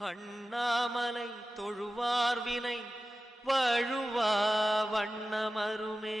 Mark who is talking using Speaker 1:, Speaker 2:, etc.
Speaker 1: அண்ணாமலை தொழுவார் வினை வழுவா வண்ணமருமே.